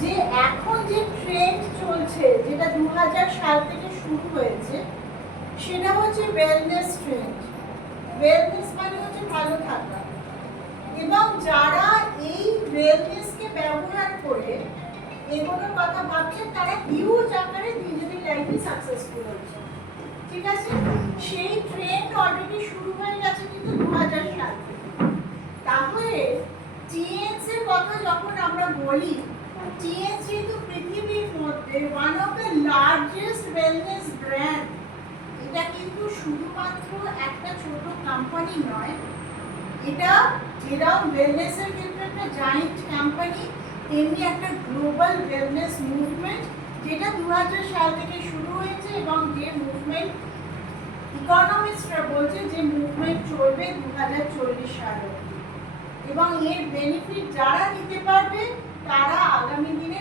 যে এখন যে ট্রেন্ড চলছে, যেটা 2000 সাল থেকে শুরু হয়েছে, সেটা হচ্ছে ওয়েলনেস ট্রেন্ড। ওয়েলনেস মানে হচ্ছে ভালো থাকা, এবং যারা এই ওয়েলনেসকে ব্যবহার করে এগোনোর কথা ভাবছেন তারা হিউজ আকারে নিজেদের লাইফে সাকসেসফুল হচ্ছে। ঠিক আছে, সেই ট্রেন্ড অলরেডি শুরু হয়ে গেছে কিন্তু 2000 সাল থেকে। তাহলে টিএনস এর কথা যখন আমরা বলি, টিএনস যেহেতু পৃথিবীর মধ্যে one of the largest wellness brand, এটা কিন্তু শুধুমাত্র একটা ছোট কোম্পানি নয়, এটা যেরকম ওয়েলনেসের ক্ষেত্রে একটা জায়েন্ট কোম্পানি, তেমনি একটা গ্লোবাল ওয়েলনেস মুভমেন্ট, যেটা 2000 সাল থেকে শুরু হয়েছে, এবং যে মুভমেন্ট ইকোনমিস্টরা বলছে যে মুভমেন্ট চলবে 2040 সাল অবধি, এবং এর বেনিফিট যারা নিতে পারবে তারা আগামী দিনে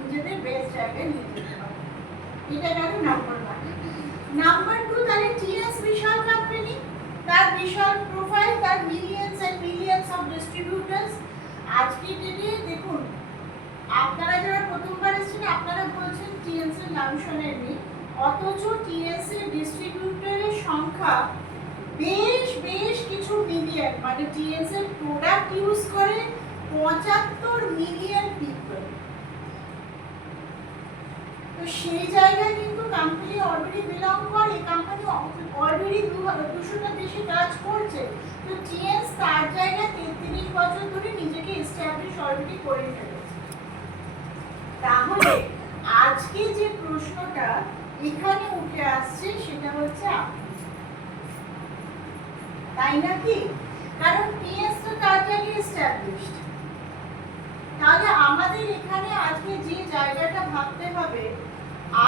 নিজেদের বেস্ট জায়গায় নিয়ে যেতে পারবে। এটা গেল নাম্বার 1। নাম্বার 2, তাহলে টিএস বিশাল কোম্পানি, তার বিশাল প্রোফাইল, তার millions and millions of distributors. আজকে ডেটে দেখুন, আপনারা যারা প্রথমবার এসেছেন আপনারা বলছেন টিএস এর নাম শোনেননি, অথচ টিএস এর ডিস্ট্রিবিউটরের সংখ্যা বেশ কিছু মিলিয়ন, মানে টিএস এর প্রোডাক্ট ইউজ করে 75 মিলিয়ন পিপল। তো সেই জায়গায় কিন্তু কোম্পানি অলরেডি বিলং করে, কোম্পানি অলরেডি 200টা দেশে কাজ করছে। তো টিএস তার জায়গায় 33 বছর ধরে নিজেকে এস্টাবলিশ অলরেডি করে ফেলেছে। তাহলে আজকে যে প্রশ্নটা এখানে উঠে আসছে সেটা হচ্ছে তাই নাকি? কারণ টিএস তো তার জায়গায় এস্টাবলিশড। তাহলে আমাদের এখানে আজকে যে জায়গাটা ভাবতে হবে,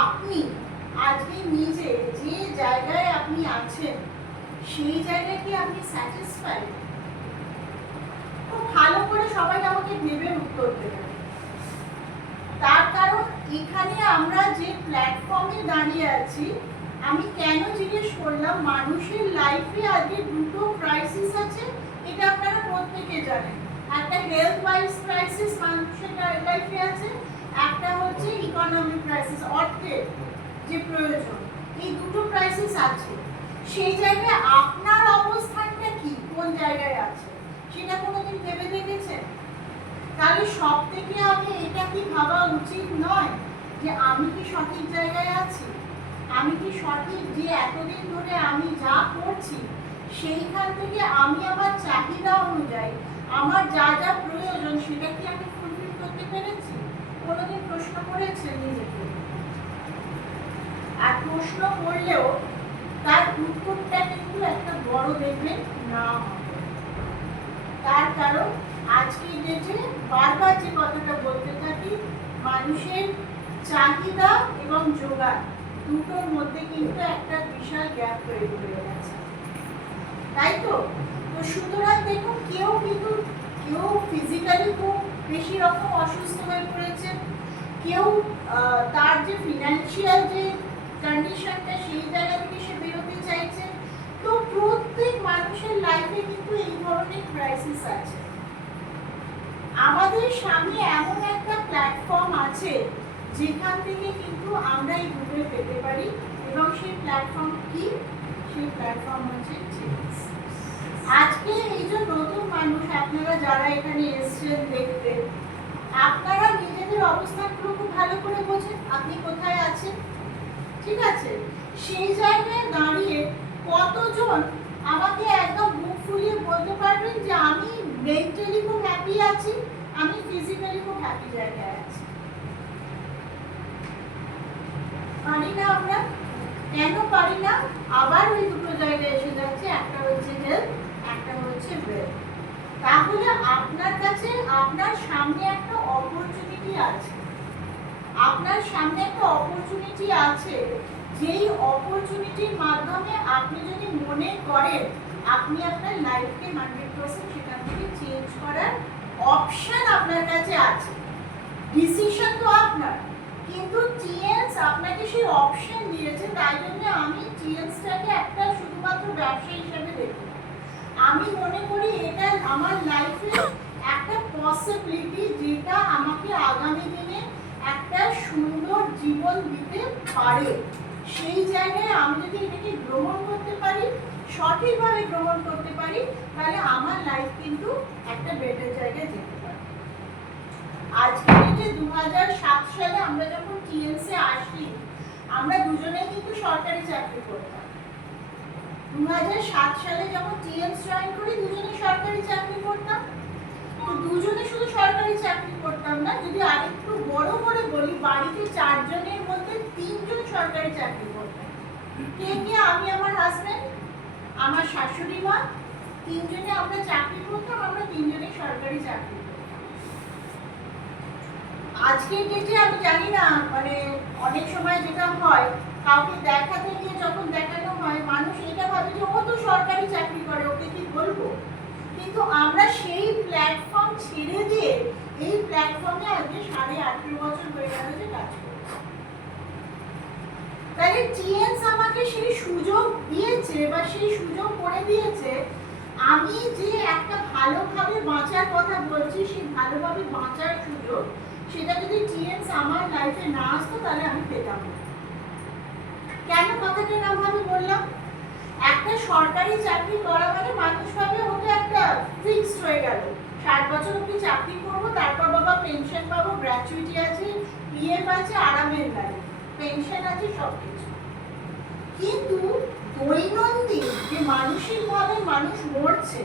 আপনি আজকে নিজে যে জায়গায় আপনি আছেন সেই জায়গায় কি আপনি স্যাটিসফাইড? খুব ভালো করে সবাই আমাকে ভেবে উত্তর দেবেন। তার কারণ এখানে আমরা যে প্ল্যাটফর্মে দাঁড়িয়ে আছি, আমি কেন জিজ্ঞেস করলাম, মানুষের লাইফে আজকে দুটো ক্রাইসিস আছে, এটা আপনারা প্রত্যেকে জানেন। একটা হেলথ ওয়াইজ ক্রাইসিস মানুষের লাইফে আছে, একটা হচ্ছে ইকোনমিক ক্রাইসিস, অর্থের যে প্রয়োজন। এই দুটো ক্রাইসিস আছে। সেই জায়গায় আপনার অবস্থানটা কি, কোন জায়গায় আছে, সেটা কোনোদিন ভেবে দেখেছেন? তাহলে সব থেকে আগে এটা কি ভাবা উচিত নয় যে আমি কি সঠিক জায়গায় আছি? আমি কি সঠিক, যে এতদিন ধরে আমি যা করছি সেইখান থেকে আমি আমার চাহিদা অনুযায়ী আমার যা যা প্রয়োজন সেটা কি আমি ফুলফিল করতে পেরেছি? কোনোদিন প্রশ্ন করেছেন নিজেকে? আর প্রশ্ন করলেও তার উত্তরটা কিন্তু একটা বড় দেখবেন না হবে। তার কারণ আজকে ডেটে বারবার যে কথাটা বলতে থাকি, মানুষের চাহিদা এবং যোগান দুটোর মধ্যে কিন্তু একটা বিশাল গ্যাপ তৈরি হয়ে গেছে, তাই তো? তো সুতরাং দেখুন, কেউ ফিজিক্যালি খুব বেশি রকম অসুস্থ হয়ে পড়েছে, কেউ তার যে ফিনান্সিয়াল যে কন্ডিশনটা সেই জায়গা থেকে সে বেরোতে চাইছে। তো প্রত্যেক মানুষের লাইফে কিন্তু এই ধরনের ক্রাইসিস আছে। আমাদের সামনে এমন একটা প্ল্যাটফর্ম আছে যেখান থেকে কিন্তু আমরা এই দুটো পেতে পারি, এবং সেই প্ল্যাটফর্ম কি? সেই প্ল্যাটফর্ম হচ্ছে টিএস। আজকে এই যে নতুন মানুষ আপনারা যারা এখানে এসেছেন দেখতে, আপনারা নিজেদের অবস্থানগুলো খুব ভালো করে বোঝেন, আপনি কোথায় আছেন। ঠিক আছে, সেই জায়গায় দাঁড়িয়ে কতজন আমাকে একদম মুখ ফুলিয়ে বলতে পারবেন যে আমি মেন্টালি খুব হ্যাপি আছি, আমি ফিজিক্যালি খুব হ্যাপি জায়গায় আছি? পারি না আমরা। কেন পারি না? আবার ওই দুটো জায়গায় এসে যাচ্ছে, একটা হচ্ছে হেলথ, একটা হচ্ছে ওয়েলথ। তাহলে আপনার কাছে, আপনার সামনে একটা অপরচুনিটি আছে, আপনার সামনে একটা অপরচুনিটি আছে, যেই অপরচুনিটির মাধ্যমে আপনি যদি মনে করেন আপনি আপনার লাইফকে 100% সেখান থেকে চেঞ্জ করার অপশন আপনার কাছে আছে। ডিসিশন তো আপনার, কিন্তু টিএস আপনাকে সেই অপশন দিয়েছে। তাই জন্য আমি টিএসটাকে একটা শুধুমাত্র ব্যবসা হিসেবে দেখি। আমি মনে করি এটা আমার লাইফে একটা পসিবিলিটি, যেটা আমাকে আগামী দিনে জীবন দিতে পারে। সেই জায়গায় আমি যদি এটাকে গ্রহণ করতে পারি, সঠিকভাবে গ্রহণ করতে পারি, তাহলে আমার লাইফ কিন্তু একটা বেটার জায়গায় যেতে পারে। আজকে যে 2007 সালে আমরা যখন টিএনসি আসি, আমরা দুজনেই কিন্তু সরকারি চাকরি করতাম। 2007 সালে যখন টিএনস জয়েন করি, দুজনে সরকারি চাকরি করতাম। তো দুজনে শুধু সরকারি চাকরি করতাম না, যদি আরেকটু বড় করে বলি, বাড়িতে 4 জনের মধ্যে 3 জন সরকারি চাকরি করতাম। কে কে? আমি, আমার হাজবেন্ড, আমার শাশুড়ি মা, 3 জনে আমরা চাকরি করতাম। আমরা 3 জনেই সরকারি চাকরি করতাম। আজকের ডেটে আমি জানি না, মানে অনেক সময় যেটা হয়, কাউকে দেখাতে গিয়ে যখন দেখানো হয়, মানুষ এটা ভাবে যে ও তো সরকারি চাকরি করে, ওকে কি বলবো। কিন্তু আমরা সেই প্ল্যাটফর্ম ছেড়ে দিয়ে এই প্ল্যাটফর্মে আজকে 18.5 বছর হয়ে গেল যে কাজ করছি। তাহলে টিএনস আমাকে সেই সুযোগ দিয়েছে বা সেই সুযোগ করে দিয়েছে, আমি যে একটা ভালোভাবে বাঁচার কথা বলছি, সেই ভালোভাবে বাঁচার সুযোগ, সেটা যদি টিএনস আমার লাইফে না আসতো তাহলে আমি পেতাম না। কেন কথাটা না ভাবে বললাম? একটা সরকারি চাকরি করা মানে মানুষ ভাবে ওটা একটা ফিক্সড হয়ে গেল, 60 বছর অব্দি চাকরি করবো, তারপর বাবা পেনশন পাবো, গ্র্যাচুইটি আছে, পিএফ আছে, আরামের লাইফ, পেনশন আছে, সবকিছু। কিন্তু দৈনন্দিন যে মানসিকভাবে মানুষ মরছে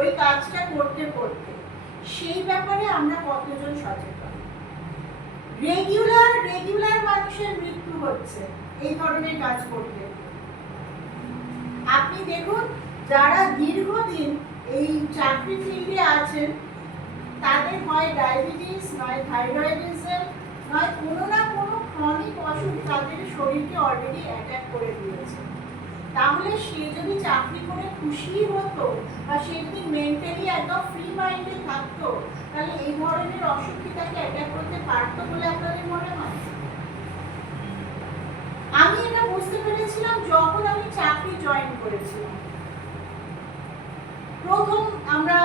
ওই কাজটা করতে করতে, সেই ব্যাপারে আমরা কতজন সচেতন? রেগুলার মানুষের মৃত্যু হচ্ছে এই ধরনের কাজ করতে। আপনি দেখুন, যারা দীর্ঘদিন এই চাকরি ফিল্ডে আছেন, তাদের হয় ডায়াবেটিস, নয় থাইরয়েডিজম, নয় কোনো না কোনো ক্রনিক অসুখ তাদের শরীরকে অলরেডি অ্যাটাক করে দিয়েছে। তাহলে সে যদি চাকরি করে খুশি হতো বা সে যদি মেন্টালি একদম ফ্রি মাইন্ডে থাকতো, তাহলে এই ধরনের অসুখ কি তাকে অ্যাটাক করতে পারতো বলে আপনাদের মনে হয়? আমি এটা বুঝতে পেরেছিলাম যখন আমি চাকরি জয়েন করেছিলাম। প্রথম আমরা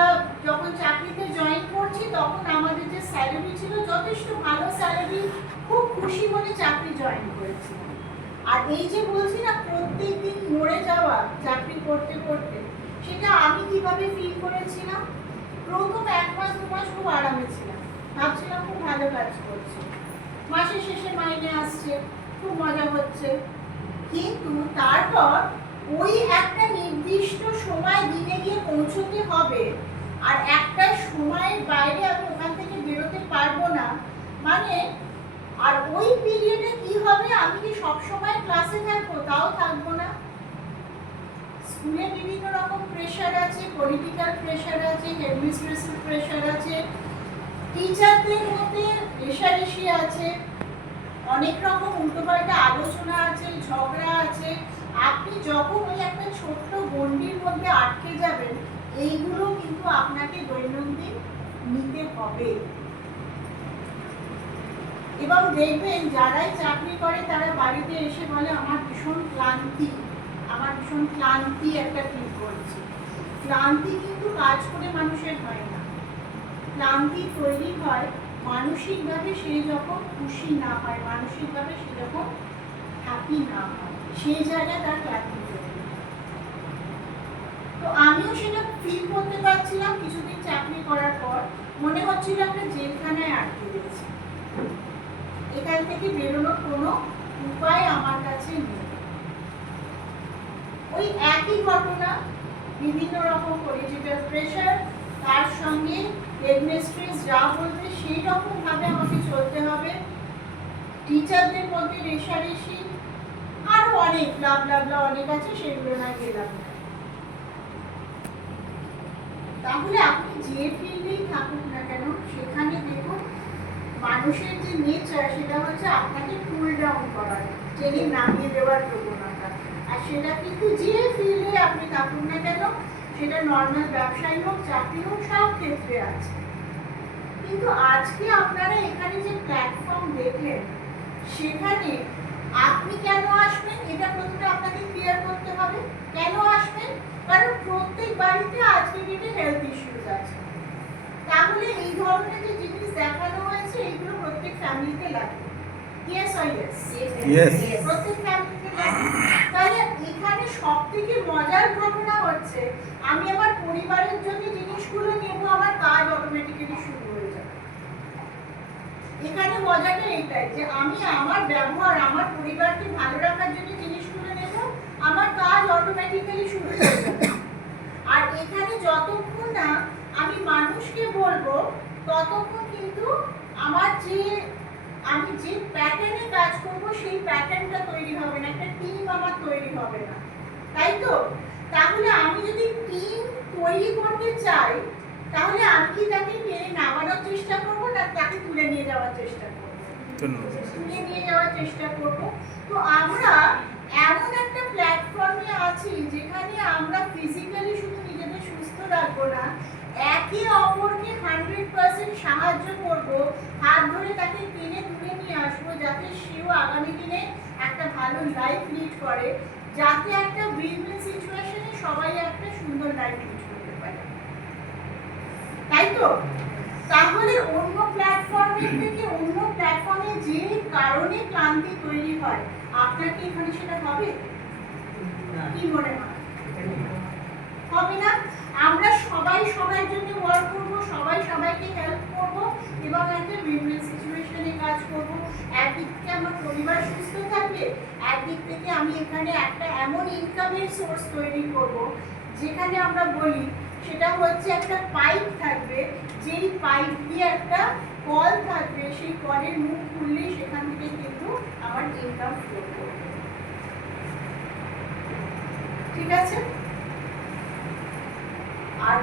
যখন চাকরিতে জয়েন করছি, তখন আমাদের যে স্যালারি ছিল যথেষ্ট ভালো স্যালারি, খুব খুশি মনে চাকরি জয়েন করেছিলাম। আর এই যে বলছি না প্রত্যেকদিন মরে যাওয়া চাকরি করতে করতে, সেটা আমি কিভাবে ফিল করেছিলাম? প্রথম 1 মাস 2 মাস খুব আরামে ছিলাম, ভাবছিলাম খুব ভালো কাজ করছি, মাসের শেষে মাইনে আসছে, খুব মজা হচ্ছে। কিন্তু তারপর ওই একটা নির্দিষ্ট সময় দিনে গিয়ে পৌঁছতে হবে, আর একটা সময়ের বাইরে আমি ওখান থেকে বেরোতে পারবো না, মানে আর ওই পিরিয়ডে কি হবে? আমি কি সবসময় ক্লাসে থাকবো? তাও থাকবো না। স্কুলে বিভিন্ন রকম প্রেশার আছে, পলিটিক্যাল প্রেশার আছে, হেডমিস্ট্রেসের প্রেশার আছে, টিচারদের মধ্যে রেষারেষি আছে, অনেক রকম উল্টোপাল্টা আলোচনা আছে, ঝগড়া আছে। আপনি যখন ওই একটা ছোট্ট গণ্ডির মধ্যে আটকে যাবেন, এইগুলো কিন্তু আপনাকে দৈনন্দিন নিতে হবে। এবং দেখবেন যারাই চাকরি করে তারা বাড়িতে এসে বলে আমার ভীষণ ক্লান্তি একটা ফিল করছি। ক্লান্তি কিন্তু কাজ করে মানুষের হয় না, ক্লান্তি তৈরি হয় মানসিকভাবে সে যখন খুশি না হয়, মানসিকভাবে সে যখন হ্যাপি না হয়, সেই জায়গায় তার ক্লান্তি তৈরি হয়। তো আমিও সেটা ফিল করতে পারছিলাম কিছুদিন চাকরি করার পর। মনে হচ্ছিল একটা জেলখানায় আটকে গেছি, এখান থেকে বেরোনোর কোনো উপায় আমার কাছে নেই। ওই একই ঘটনা, বিভিন্ন রকম পলিটিক্যাল প্রেশার, তার সঙ্গে হেডমিস্ট্রেস যা বলবে সেই রকম ভাবে আমাকে চলতে হবে, টিচারদের মধ্যে রেষারেষি, আরো অনেক ব্লা অনেক আছে, সেগুলো না গেলাম না। তাহলে আপনি যে ফিল্ডেই থাকুন না কেন, সেখানে দেখুন মানুষের যে নেচার, সেটা হচ্ছে আপনাকে কুল ডাউন করার, টেনে নামিয়ে দেওয়ার প্রবণতা। আর সেটা কিন্তু যে ফিল্ডে আপনি থাকুন না কেন, সেটা নর্মাল ব্যবসায়ী হোক, চাকরি হোক, সব ক্ষেত্রে আছে। কিন্তু আজকে আপনারা এখানে যে প্ল্যাটফর্ম দেখলেন, সেখানে আপনি কেন আসবেন এটা প্রথমে আপনাকে ক্লিয়ার করতে হবে। কেন আসবেন? কারণ প্রত্যেক বাড়িতে আজকে ডেটে হেলথ ইস্যুস আছে। তাহলে এই ধরনের যে জিনিস দেখানো হয়েছে, এইগুলো প্রত্যেক ফ্যামিলিতে লাগবে। Yes or yes? Yes. প্রত্যেক ফ্যামিলিতে তাহলে এখানে সবথেকে মজার ঘটনা হচ্ছে আমি আমার পরিবারের জন্য জিনিসগুলো নেব, আমার কাজ অটোমেটিক্যালি শুরু হয়ে যাবে। এখানে মজাটা এইটাই যে আমি আমার ব্যবহার আমার পরিবারকে ভালো রাখার জন্য জিনিসগুলো নেব, আমার কাজ অটোমেটিক্যালি শুরু হয়ে যাবে। আর এখানে যতক্ষণ না আমি মানুষকে বলবো ততক্ষণ কিন্তু আমার আমি যে প্যাটার্নে কাজ করব সেই প্যাটার্নটা তৈরি হবে না, একটা টিম আমার তৈরি হবে না, তাই তো? তাহলে আমি যদি টিম তৈরি করতে চাই তাহলে আমি কি তাকে টেনে নামানোর চেষ্টা করব না তাকে তুলে নিয়ে যাওয়ার চেষ্টা করব? তুলে নিয়ে যাওয়ার চেষ্টা করব। তো আমরা এমন একটা প্ল্যাটফর্মে আছি যেখানে আমরা ফিজিক্যালি শুধু নিজেদের সুস্থ রাখবো না, একে অপরকে 100% সাহায্য করব, হাত ধরে তাকে টেনে তুলে নিয়ে আসবো যাতে সেও আগামী দিনে একটা ভালো লাইফ লিড করে, যাতে একটা উইন-উইন সিচুয়েশনে সবাই একটা সুন্দর লাইফ লিড করতে পারে, তাই তো? তাহলে অন্য প্ল্যাটফর্মের থেকে অন্য প্ল্যাটফর্মে যে কারণে ক্লান্তি তৈরি হয় আপনার কি এখানে সেটা হবে? কি মনে হয়? হবে না। আমরা সবাই সবার জন্য ওয়ার্ক করব, সবাই সবাইকে হেল্প করব এবং একটা উইন-উইন সিচুয়েশনে কাজ করব। একদিক থেকে আমার পরিবার সুস্থ থাকবে, একদিক থেকে আমি এখানে একটা এমন ইনকামের সোর্স তৈরি করব যেখানে আমরা বলি সেটা হচ্ছে একটা পাইপ থাকবে, যেই পাইপ দিয়ে একটা কল থাকবে, সেই কলের মুখ খুললেই সেখান থেকে কিন্তু আমার ইনকাম ফ্লো করবে। ঠিক আছে? আর